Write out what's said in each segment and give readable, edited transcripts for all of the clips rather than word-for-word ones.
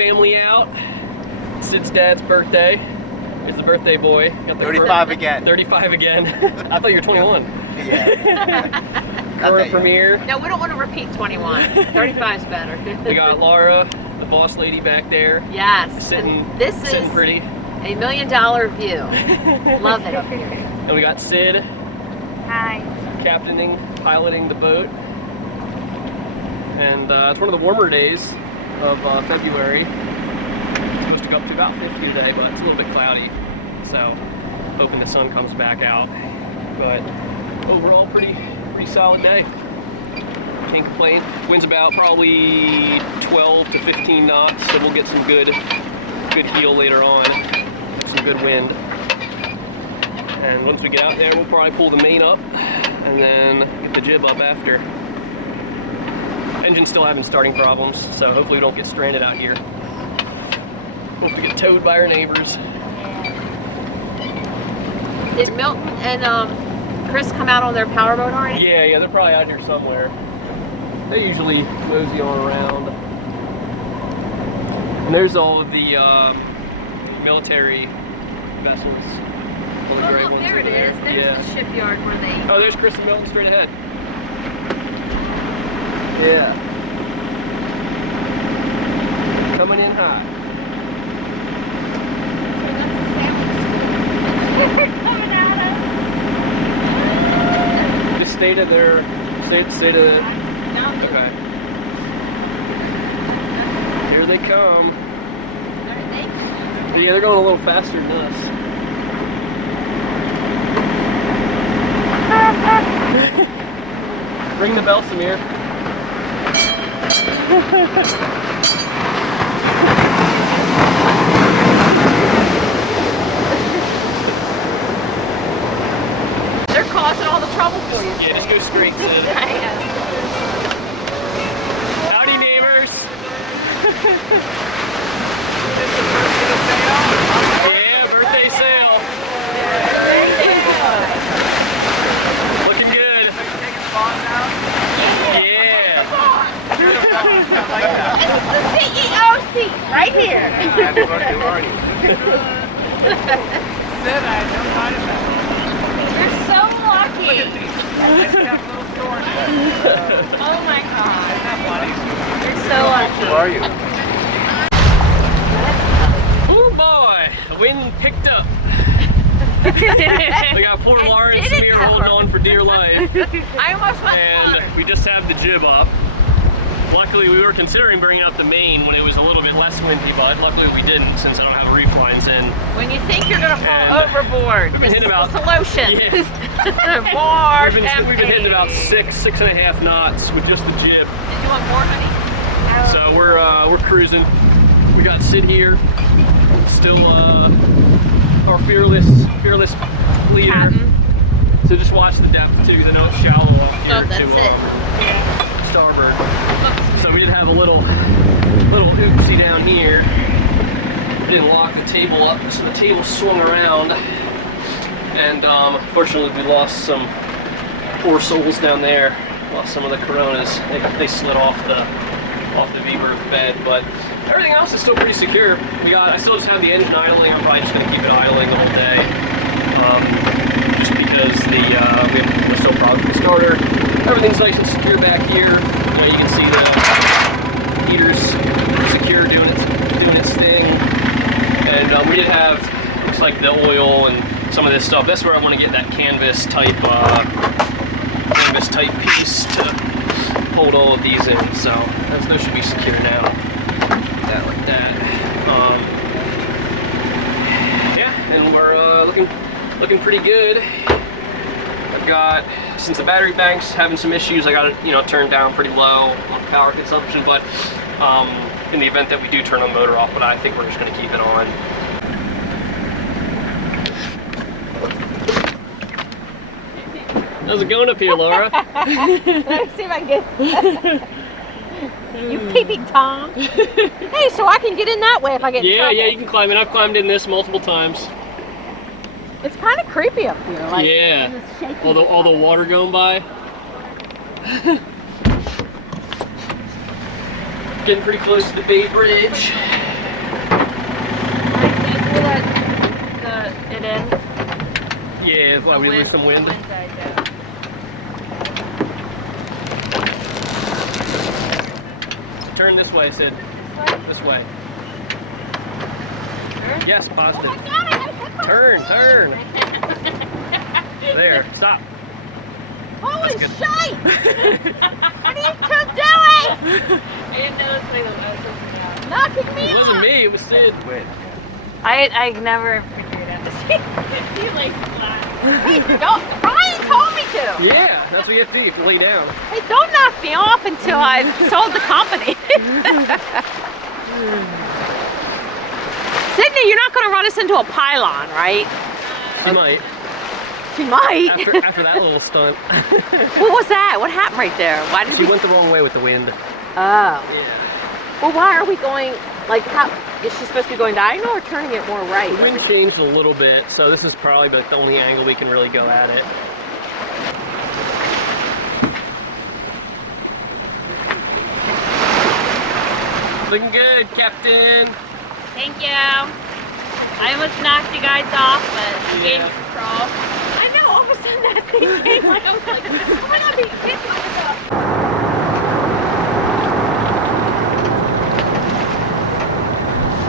family out. Sid's dad's birthday. Here's the birthday boy. Got the 35 again. 35 again. I thought you were 21. Yeah. Current premiere. No, we don't want to repeat 21. 35 is better. We got Laura, the boss lady back there. Yes. Sitting, and this sitting is pretty. $1 million view. Love it up here. And we got Sid. Hi. Captaining, piloting the boat. And it's one of the warmer days of February. It's supposed to go up to about 50 today, but it's a little bit cloudy. So, hoping the sun comes back out. But overall, pretty solid day. Can't complain. Wind's about probably 12 to 15 knots, so we'll get some good heel later on. Some good wind. And once we get out there, we'll probably pull the main up and then get the jib up after. Engine's still having starting problems, so hopefully we don't get stranded out here. Hopefully get towed by our neighbors. Did Milton and Chris come out on their powerboat already? Yeah, they're probably out here somewhere. They usually mosey on around. And there's all of the military vessels. Oh, look, there it is. There's the shipyard where they... Oh, there's Chris and Milton straight ahead. Yeah. Coming in hot. Coming at us. Just stay to their... Stay to the... Okay. Here they come. Yeah, they're going a little faster than us. Ring the bell, Samir. They're causing all the trouble for you. Yeah, just go straight, Sid. Howdy, neighbors. Yeah, birthday sale. Looking good. Yeah. The CEO seat right here. Happy birthday, Marty. You're so lucky. Oh my God. You're so lucky. Where are you? Oh boy, the wind picked up. We got poor Laura and Samir holding on for dear life. I almost went And we just have the jib up. Luckily, we were considering bringing up the main when it was a little bit less windy, but luckily we didn't since I don't have the reef lines in. When you think you're going to fall And overboard, we've been this hitting is about- the solution. Yeah. More We've been hitting about 6.5 knots with just the jib. You want more, honey? So we're cruising. We got Sid here, still our fearless leader. Captain. So just watch the depth too, because I know it's shallow up here Oh, that's to starboard. So we did have a little oopsie down here. We didn't lock the table up, so the table swung around, and fortunately we lost some poor souls down there. Lost some of the Coronas. They slid off the V-berth bed, but everything else is still pretty secure. I still just have the engine idling. I'm probably just going to keep it idling the whole day, just because we have still problems with the starter. Everything's nice and secure back here. You can see the heater's secure doing its thing, and we did have, looks like, the oil and some of this stuff. That's where I want to get that canvas type piece to hold all of these in. So those should be secure now. That like that. Yeah, and we're looking pretty good. I've got, since the battery bank's having some issues, I got it turned down pretty low on power consumption. But in the event that we do turn the motor off, but I think we're just going to keep it on. How's it going up here, Laura? Let me see if I can get. You peeping Tom. Hey, so I can get in that way if I get in trouble. Yeah, you can climb in. I've climbed in this multiple times. It's kind of creepy up here. Like, in Yeah, this shaky all the spot. water going by. Getting pretty close to the Bay Bridge. Pull it in. Yeah, that's why we lose some wind. Turn this way, Sid. This way. Turn? Yes, positive. Oh my God, I hit my Turn, turn. There, stop. Holy That's shite! What are you two doing? I didn't know this thing was Knocking me It off. wasn't me, it was Sid. Wait. I never figured it out. She like laughed. Hey, don't. Brian told me to. Yeah, that's what you have to do. You have to lay down. Hey, don't knock me off until I've sold the company. Sydney, you're not going to run us into a pylon, right? She might. She might. After that little stunt. What was that? What happened right there? Why did She we? went the wrong way with the wind. Oh. Well, why are we going? Like, how is she supposed to be going diagonal or turning it more right? The wind changed a little bit, so this is probably like the only angle we can really go at it. Looking good, Captain. Thank you. I almost knocked you guys off, but you gave me control. I know. All of a sudden, that thing came. Like I was like, oh my God, these kids are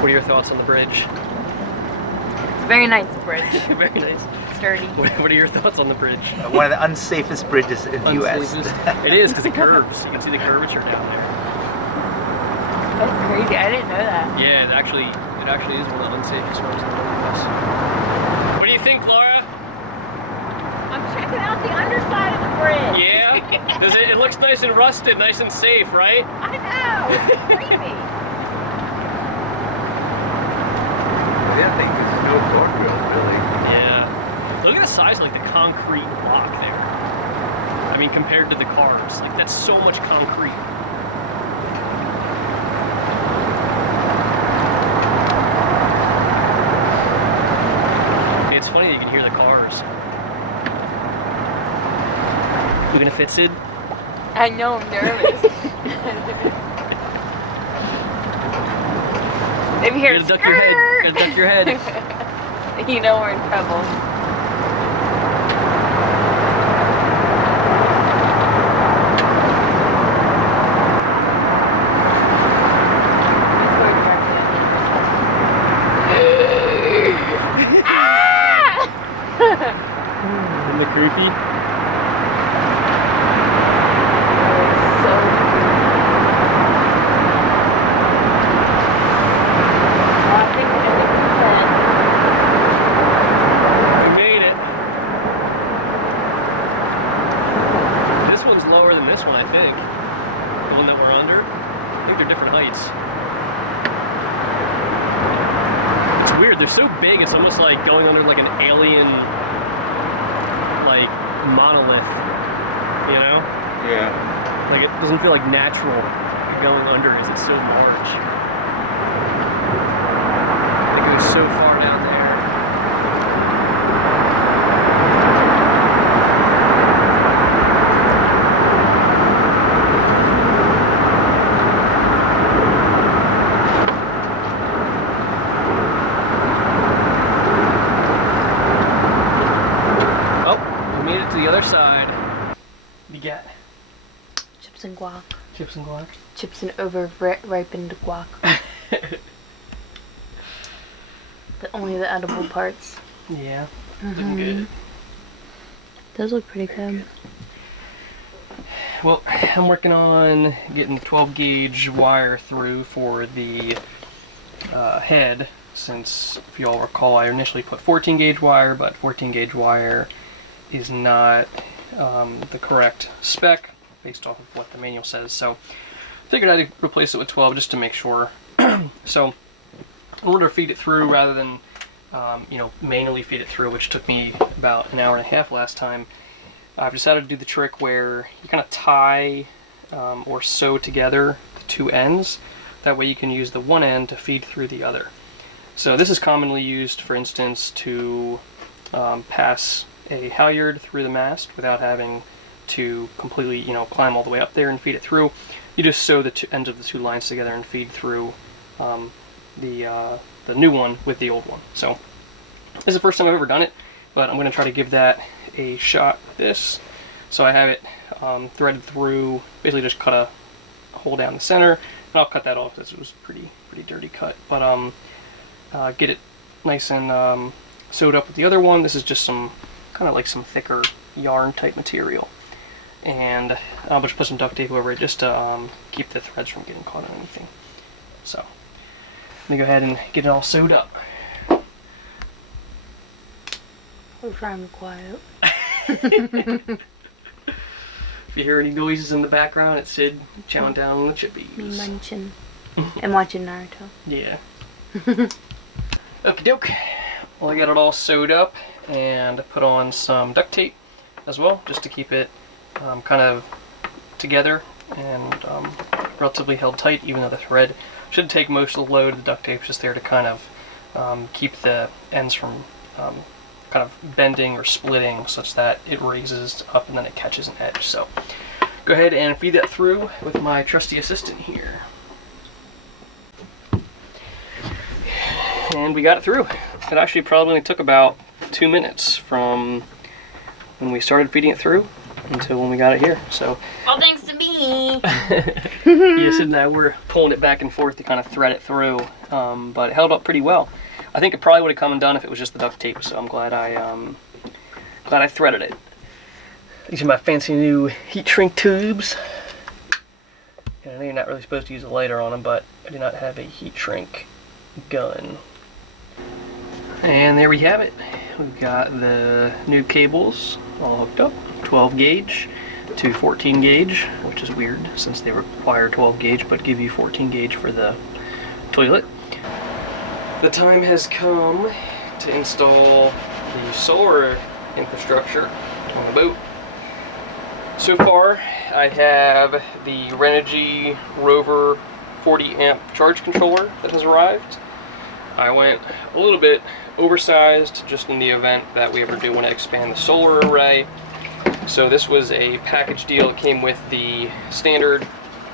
What are your thoughts on the bridge? It's a very nice bridge. Very nice. Sturdy. What are your thoughts on the bridge? One of the unsafest bridges in the U.S. It is because it curves. You can see the curvature down there. That's crazy. I didn't know that. Yeah, it actually is one of the unsafest ones in the U.S. What do you think, Laura? I'm checking out the underside of the bridge. Yeah? Does it looks nice and rusted, nice and safe, right? I know. It's creepy. I didn't think this is no guardrail, really. Yeah. Look at the size of like the concrete block there. I mean, compared to the cars, like that's so much concrete. It's funny that you can hear the cars. You gonna fit, Sid? I know, I'm nervous. Maybe You here. gotta duck your head. You gotta duck your head. You know we're in trouble. Isn't it creepy? We made it. This one's lower than this one, I think. The one that we're under. I think they're different heights. It's weird, they're so big, it's almost like going under like an alien, like, monolith, you know? Yeah. Like, it doesn't feel like natural going under because it's so large. It goes so far down there. Oh, we made it to the other side. We got Chips and guac. chips and guac. Chips and over-ripened guac. Only the edible parts. Yeah, looking good. Those look pretty good. Well, I'm working on getting 12 gauge wire through for the head, since if you all recall I initially put 14 gauge wire, but 14 gauge wire is not the correct spec based off of what the manual says, so figured I'd replace it with 12 just to make sure. So in order to feed it through rather than manually feed it through, which took me about an hour and a half last time, I've decided to do the trick where you kind of tie or sew together the two ends. That way you can use the one end to feed through the other. So this is commonly used, for instance, to pass a halyard through the mast without having to completely, climb all the way up there and feed it through. you just sew the ends of the two lines together and feed through the new one with the old one. So this is the first time I've ever done it, but I'm going to try to give that a shot with this. So I have it threaded through, basically just cut a hole down the center, and I'll cut that off because it was pretty dirty cut. But get it nice and sewed up with the other one. This is just some kind of like some thicker yarn type material, and I'll just put some duct tape over it just to keep the threads from getting caught on anything. So let me go ahead and get it all sewed up. We're trying to be quiet. If you hear any noises in the background, it's Sid chowing down on the chippies. Me munching and watching Naruto. Yeah. Okie doke. Well, I got it all sewed up and put on some duct tape as well, just to keep it kind of together and relatively held tight, even though the thread should take most of the load. The duct tape's just there to kind of keep the ends from kind of bending or splitting, such that it raises up and then it catches an edge. So go ahead and feed that through with my trusty assistant here. And we got it through. It actually probably only took about 2 minutes from when we started feeding it through until when we got it here. So All thanks to me. yes, and now we're pulling it back and forth to kind of thread it through, but it held up pretty well. I think it probably would have come undone if it was just the duct tape, so I'm glad I threaded it. These are my fancy new heat shrink tubes. And I know you're not really supposed to use a lighter on them, but I do not have a heat shrink gun. And there we have it. We've got the new cables all hooked up, 12 gauge to 14 gauge, which is weird since they require 12 gauge but give you 14 gauge for the toilet. The time has come to install the solar infrastructure on the boat. So far, I have the Renogy Rover 40 amp charge controller that has arrived. I went a little bit oversized just in the event that we ever do want to expand the solar array. So this was a package deal. It came with the standard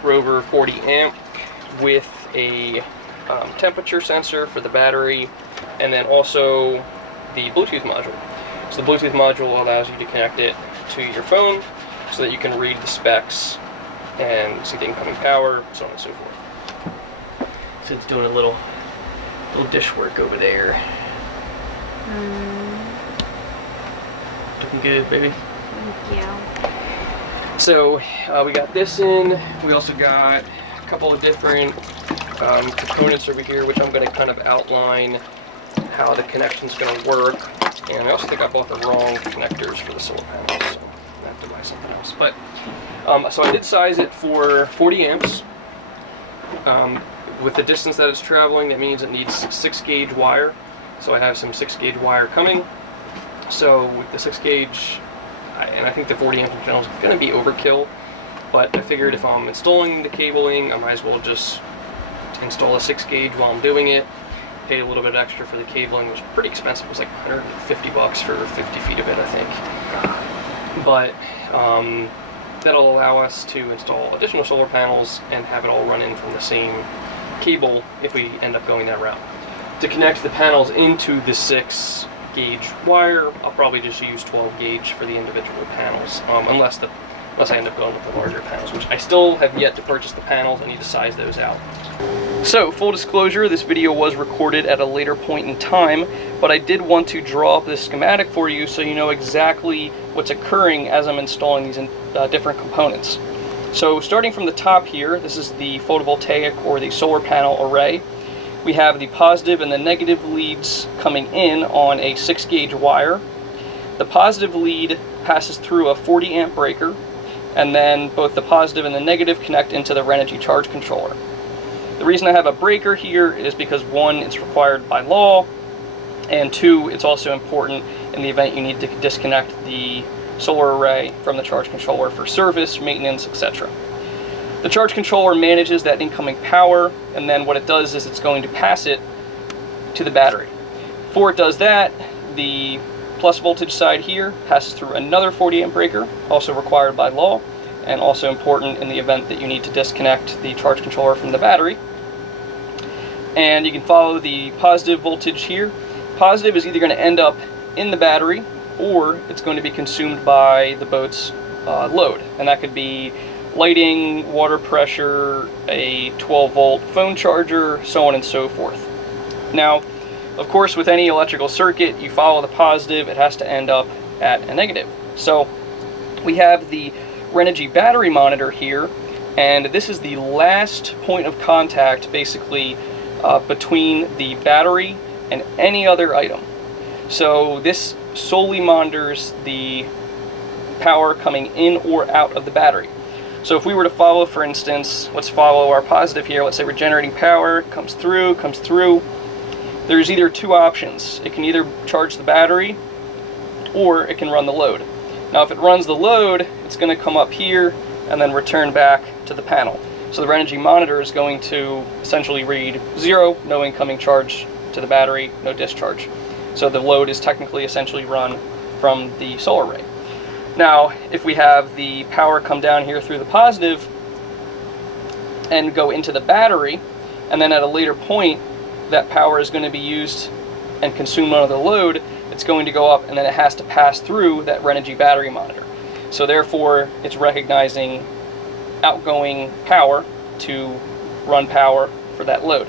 Rover 40 amp with a temperature sensor for the battery, and then also the Bluetooth module. So the Bluetooth module allows you to connect it to your phone so that you can read the specs and see the incoming power, so on and so forth. So it's doing a little dish work over there. Looking good, baby. Thank you. So we got this in. We also got a couple of different components over here, which I'm going to kind of outline how the connection's going to work. And I also think I bought the wrong connectors for the solar panels, so I have to buy something else. But so I did size it for 40 amps. With the distance that it's traveling, that means it needs 6 gauge wire. So I have some 6 gauge wire coming. So with the 6 gauge, and I think the 40 amp in general is going to be overkill, but I figured if I'm installing the cabling, I might as well just install a 6 gauge while I'm doing it. Paid a little bit extra for the cabling. It was pretty expensive. It was like $150 for 50 feet of it, I think. But that'll allow us to install additional solar panels and have it all run in from the same cable if we end up going that route. To connect the panels into the 6 gauge wire, I'll probably just use 12 gauge for the individual panels, unless I end up going with the larger panels, which I still have yet to purchase the panels. I need to size those out. So, full disclosure, this video was recorded at a later point in time, but I did want to draw up this schematic for you so you know exactly what's occurring as I'm installing these different components. So, starting from the top here, this is the photovoltaic or the solar panel array. We have the positive and the negative leads coming in on a 6 gauge wire. The positive lead passes through a 40 amp breaker, and then both the positive and the negative connect into the Renogy charge controller. The reason I have a breaker here is because 1, it's required by law, and 2, it's also important in the event you need to disconnect the solar array from the charge controller for service, maintenance, etc. The charge controller manages that incoming power, and then what it does is it's going to pass it to the battery. Before it does that, the plus voltage side here passes through another 40 amp breaker, also required by law, and also important in the event that you need to disconnect the charge controller from the battery. And you can follow the positive voltage here. Positive is either going to end up in the battery, or it's going to be consumed by the boat's load, and that could be lighting, water pressure, a 12-volt phone charger, so on and so forth. Now, of course, with any electrical circuit, you follow the positive, it has to end up at a negative. So we have the Renogy battery monitor here, and this is the last point of contact, basically, between the battery and any other item. So this solely monitors the power coming in or out of the battery. So if we were to follow, for instance, let's follow our positive here, let's say we're generating power, comes through, there's either two options. It can either charge the battery, or it can run the load. Now if it runs the load, it's going to come up here and then return back to the panel. So the Renogy monitor is going to essentially read 0, no incoming charge to the battery, no discharge. So the load is technically essentially run from the solar array. Now, if we have the power come down here through the positive and go into the battery, and then at a later point, that power is going to be used and consumed under the load, it's going to go up and then it has to pass through that Renogy battery monitor. So therefore, it's recognizing outgoing power to run power for that load.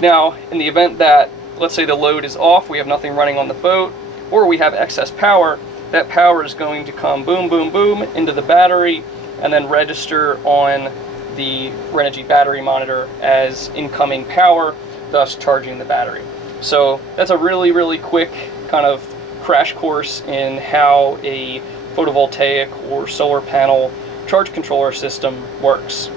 Now, in the event that, let's say the load is off, we have nothing running on the boat, or we have excess power, that power is going to come boom, boom, boom into the battery and then register on the Renogy battery monitor as incoming power, thus charging the battery. So that's a really, really quick kind of crash course in how a photovoltaic or solar panel charge controller system works.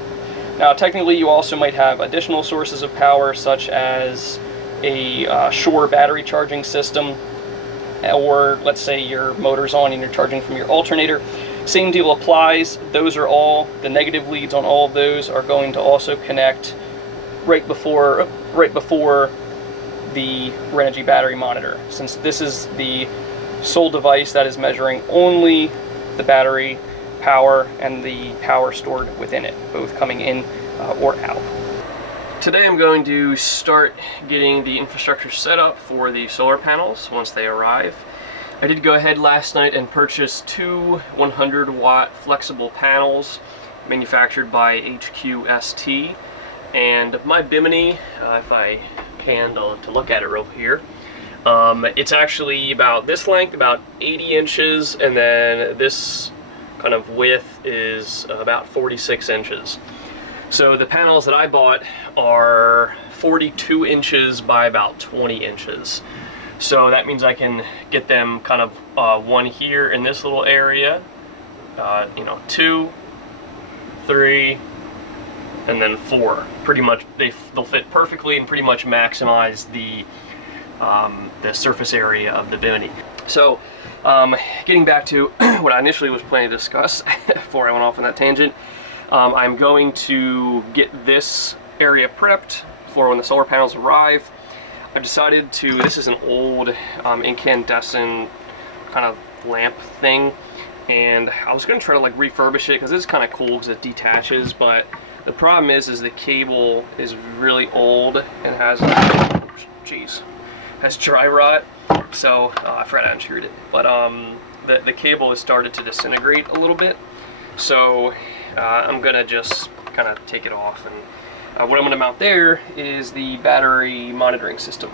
Now technically you also might have additional sources of power, such as a shore battery charging system, or let's say your motor's on and you're charging from your alternator. Same deal applies. Those are all, the negative leads on all of those are going to also connect right before the Renogy battery monitor, since this is the sole device that is measuring only the battery power and the power stored within it, both coming in or out. Today I'm going to start getting the infrastructure set up for the solar panels once they arrive. I did go ahead last night and purchase two 100-watt flexible panels manufactured by HQST, and my bimini, if I can to look at it real here, it's actually about this length, about 80 inches, and then this kind of width is about 46 inches. So the panels that I bought are 42 inches by about 20 inches. So that means I can get them kind of one here in this little area, 2, 3, and then 4. Pretty much they'll fit perfectly and pretty much maximize the surface area of the bimini. So getting back to what I initially was planning to discuss before I went off on that tangent, I'm going to get this area prepped for when the solar panels arrive. I've decided to, this is an old incandescent kind of lamp thing, and I was going to try to like refurbish it because it's kind of cool because it detaches, but the problem is the cable is really old and has dry rot, so I forgot I unscrewed it, but the cable has started to disintegrate a little bit, so I'm gonna just kind of take it off, and what I'm gonna mount there is the battery monitoring system.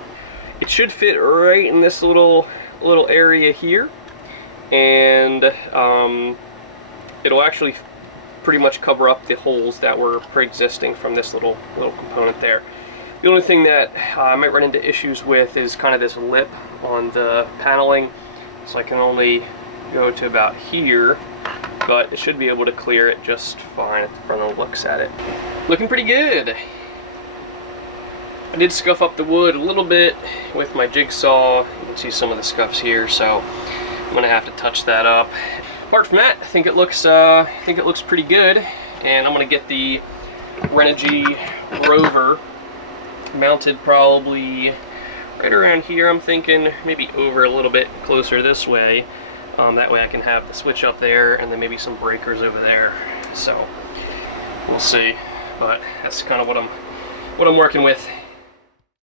It should fit right in this little area here, and it'll actually pretty much cover up the holes that were pre-existing from this little component there. The only thing that I might run into issues with is kind of this lip on the paneling, so I can only go to about here, but it should be able to clear it just fine from the looks at it. Looking pretty good. I did scuff up the wood a little bit with my jigsaw. You can see some of the scuffs here, so I'm gonna have to touch that up. Apart from that, I think it looks pretty good, and I'm gonna get the Renogy rover mounted probably right around here. I'm thinking maybe over a little bit closer this way, That way I can have the switch up there and then maybe some breakers over there. So we'll see, but that's kind of what I'm working with